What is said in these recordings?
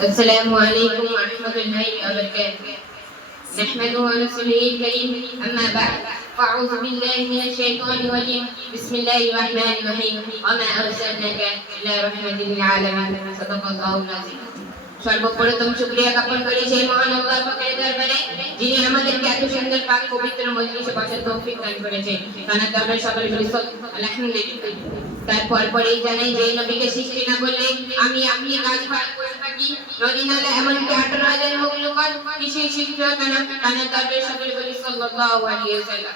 السلام عليكم ورحمة الله وبركاته نحمده ونصلي الكريم أما بعد فأعوذ بالله من الشيطان الرجيم بسم الله الرحمن الرحيم وما أرسلناك إلا رحمة للعالمين صدق الله العظيم সর্বপ্রথম শুক্রিয়া জ্ঞাপন করি সেই মহান আল্লাহ পাকের দরবারে যিনি আমাদেরকে এত সুন্দর পাক, পবিত্র মজলিসে বসার তৌফিক দান করেছেন। তার দরবার সকল বলি আলহামদুলিল্লাহ। তারপর পরেই জানাই যে নবীকে সৃষ্টি না করলে আমি আপনি গাছপালা করে থাকি। নদী নালা এমনকি আঠারো হাজার হোক লোক কিছুই সৃষ্টি হতো না তার দরবার সকল বলি সাল্লাল্লাহু আলাইহি ওয়াসাল্লাম।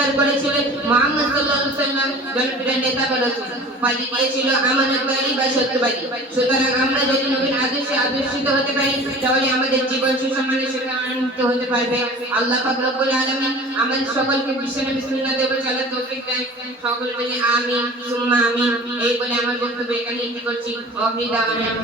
স্বীকার করেছিলেন মুহাম্মদ সাল্লাল্লাহু আলাইহি নেতা আমানতকারী বা সত্যবাদী সুতরাং আমরা যদি নবীর আদর্শে আদর্শিত হতে পারি, তাহলে আমাদের জীবন সুসম্মানে সুসম্মানিত হতে পারবে। আল্লাহ পাক রব্বুল আলামিন আমাদের সকলকে বিশ্বনবী সুন্নাত এবং তৌফিক দেন। সকল বলে আমিন, সুম্মা আমিন। এই বলে আমার বক্তব্য এখানে ইতি করছি। আলামিন।